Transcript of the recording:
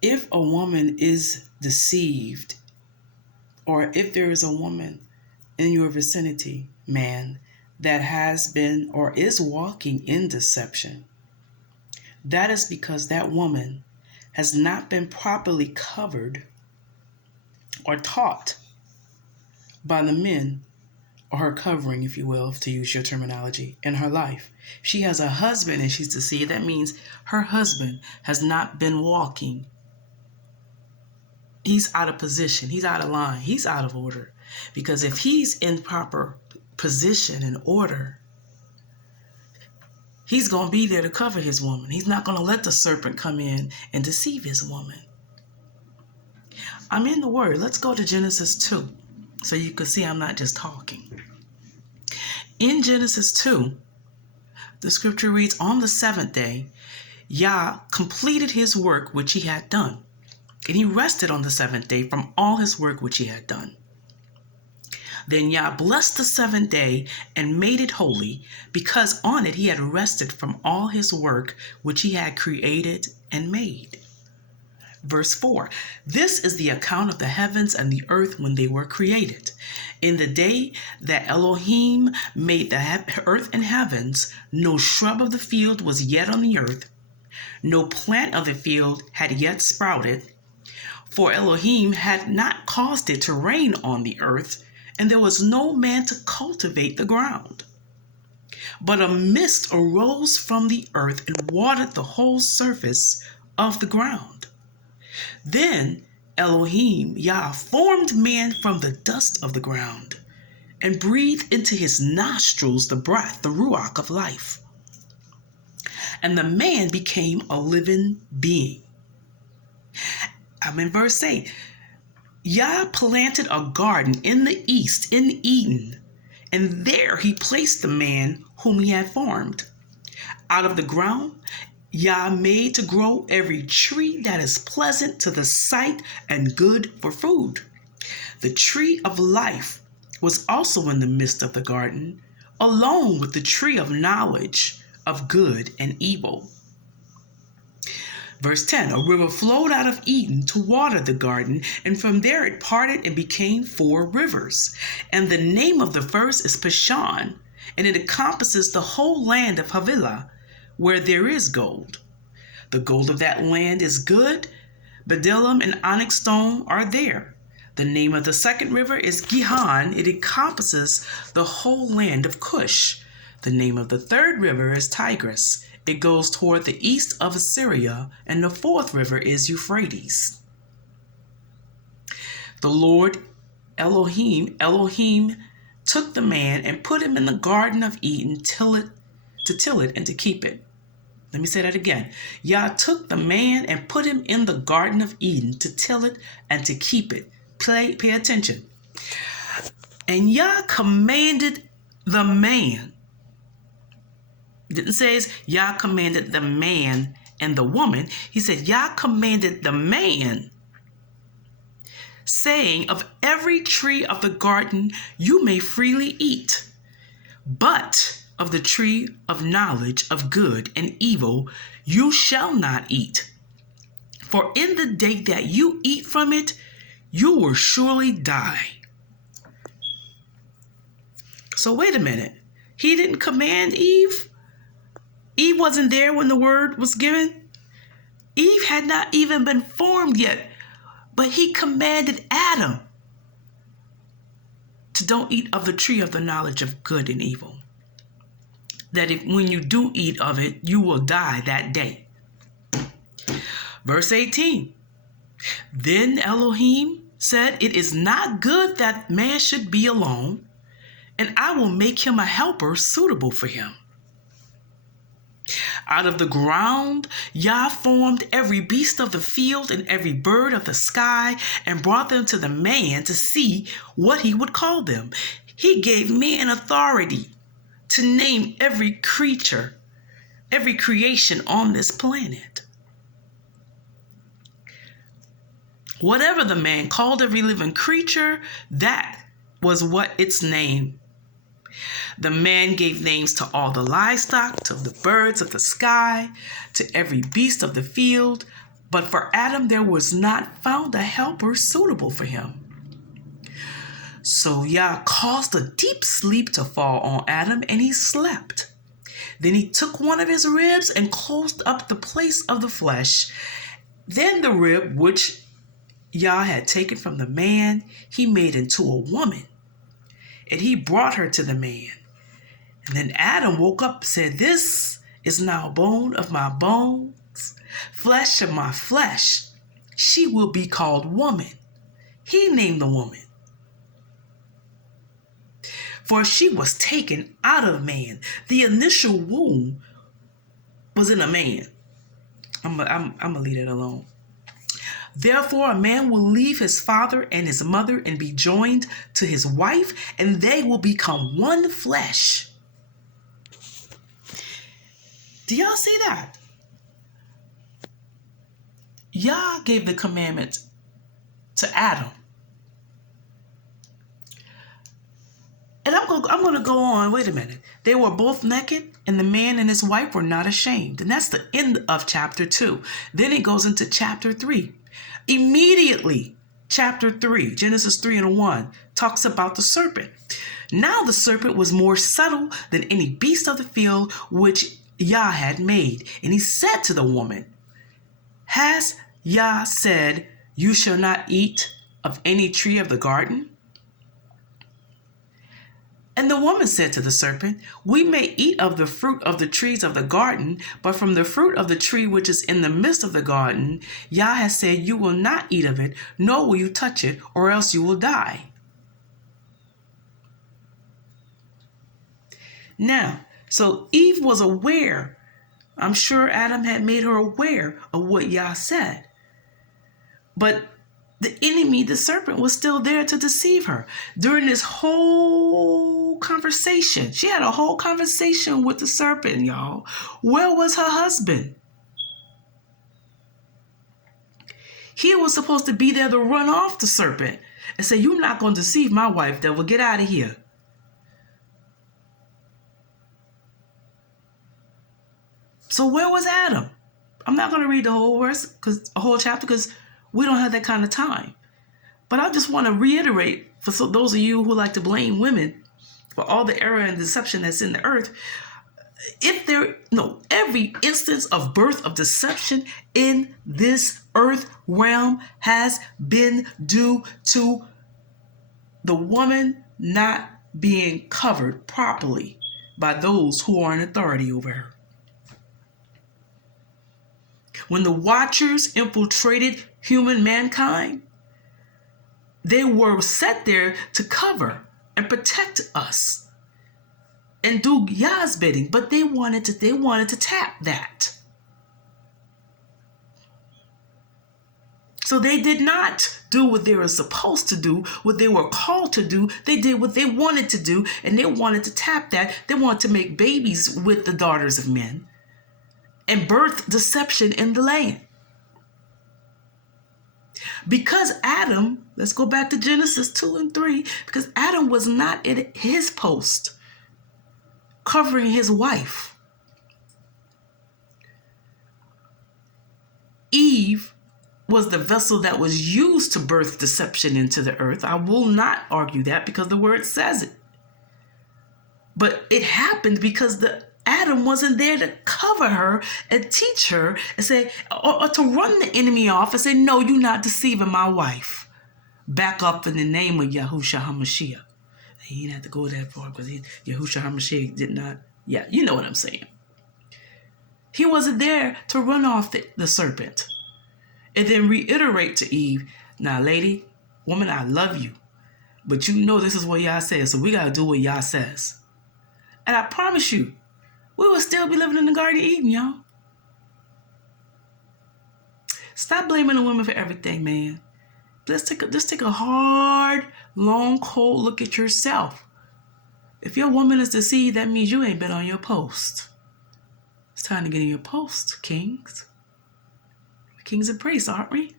If a woman is deceived, or if there is a woman in your vicinity, man, that has been or is walking in deception, that is because that woman has not been properly covered or taught by the men, or her covering, if you will, to use your terminology, in her life. She has a husband and she's deceived. That means her husband has not been walking. He's out of position. He's out of line. He's out of order. Because if he's in proper position and order, he's going to be there to cover his woman. He's not going to let the serpent come in and deceive his woman. I'm in the Word. Let's go to Genesis 2 so you can see I'm not just talking. In Genesis 2, the scripture reads, on the seventh day, Yah completed his work which he had done, and he rested on the seventh day from all his work which he had done. Then Yah blessed the seventh day and made it holy, because on it he had rested from all his work which he had created and made. Verse 4, this is the account of the heavens and the earth when they were created. In the day that Elohim made the earth and heavens, no shrub of the field was yet on the earth, no plant of the field had yet sprouted, for Elohim had not caused it to rain on the earth, and there was no man to cultivate the ground. But a mist arose from the earth and watered the whole surface of the ground. Then Elohim, Yah, formed man from the dust of the ground and breathed into his nostrils the breath, the ruach of life. And the man became a living being. I'm in verse 8. Yah planted a garden in the east in Eden, and there he placed the man whom he had formed. Out of the ground Yah made to grow every tree that is pleasant to the sight and good for food. The tree of life was also in the midst of the garden, along with the tree of knowledge of good and evil. Verse 10, a river flowed out of Eden to water the garden, and from there it parted and became 4 rivers. And the name of the first is Pishon, and it encompasses the whole land of Havilah, where there is gold. The gold of that land is good. Bdellium and onyx stone are there. The name of the second river is Gihon. It encompasses the whole land of Cush. The name of the third river is Tigris. It goes toward the east of Assyria, and the fourth river is Euphrates. The Lord Elohim took the man and put him in the garden of Eden to till it and to keep it. Let me say that again. Yah took the man and put him in the garden of Eden to till it and to keep it. Pay attention. And Yah commanded the man. It didn't say Yah commanded the man and the woman. He said Yah commanded the man, saying, of every tree of the garden you may freely eat, but of the tree of knowledge of good and evil you shall not eat. For in the day that you eat from it, you will surely die. So wait a minute. He didn't command Eve? Eve wasn't there when the word was given? Eve had not even been formed yet, but he commanded Adam to don't eat of the tree of the knowledge of good and evil. That if when you do eat of it, you will die that day. Verse 18. Then Elohim said, it is not good that man should be alone, and I will make him a helper suitable for him. Out of the ground, Yah formed every beast of the field and every bird of the sky and brought them to the man to see what he would call them. He gave man authority to name every creature, every creation on this planet. Whatever the man called every living creature, that was what its name. The man gave names to all the livestock, to the birds of the sky, to every beast of the field. But for Adam there was not found a helper suitable for him. So Yah caused a deep sleep to fall on Adam, and he slept. Then he took one of his ribs and closed up the place of the flesh. Then the rib which Yah had taken from the man, he made into a woman, and he brought her to the man. And then Adam woke up and said, "This is now bone of my bones, flesh of my flesh. She will be called woman." He named the woman, for she was taken out of man. The initial womb was in a man. I'm gonna leave it alone. Therefore, a man will leave his father and his mother and be joined to his wife, and they will become one flesh. Do y'all see that? Yah gave the commandment to Adam. And I'm going to go on. Wait a minute. They were both naked, and the man and his wife were not ashamed. And that's the end of chapter 2. Then it goes into chapter 3. Immediately, chapter 3, Genesis 3:1, talks about the serpent. Now the serpent was more subtle than any beast of the field which Yah had made. And he said to the woman, "Has Yah said, you shall not eat of any tree of the garden?" And the woman said to the serpent, "We may eat of the fruit of the trees of the garden, but from the fruit of the tree which is in the midst of the garden, Yah has said, you will not eat of it, nor will you touch it, or else you will die." Now, so Eve was aware. I'm sure Adam had made her aware of what Yah said. But the enemy, the serpent, was still there to deceive her. During this whole conversation, she had a whole conversation with the serpent, y'all. Where was her husband? He was supposed to be there to run off the serpent and say, "You're not going to deceive my wife, devil. Get out of here." So where was Adam? I'm not going to read the whole verse, a whole chapter, because we don't have that kind of time. But I just want to reiterate for those of you who like to blame women for all the error and deception that's in the earth. Every instance of birth of deception in this earth realm has been due to the woman not being covered properly by those who are in authority over her. When the Watchers infiltrated human mankind, they were set there to cover and protect us and do Yah's bidding, but they wanted to tap that. So they did not do what they were supposed to do, what they were called to do. They did what they wanted to do, and they wanted to tap that. They wanted to make babies with the daughters of men and birth deception in the land. Because Adam, let's go back to Genesis 2 and 3, because Adam was not at his post covering his wife. Eve was the vessel that was used to birth deception into the earth. I will not argue that because the word says it. But it happened because Adam wasn't there to cover her and teach her and say, or to run the enemy off and say, "No, you're not deceiving my wife. Back up in the name of Yahushua HaMashiach." He didn't have to go that far because Yahushua HaMashiach did not. Yeah, you know what I'm saying. He wasn't there to run off the serpent and then reiterate to Eve, "Now, lady, woman, I love you, but you know this is what Yah says, so we got to do what Yah says." And I promise you, we will still be living in the Garden of Eden, y'all. Stop blaming the women for everything, man. Just take a hard, long, cold look at yourself. If your woman is deceived, that means you ain't been on your post. It's time to get in your post, kings. We're kings and priests, aren't we?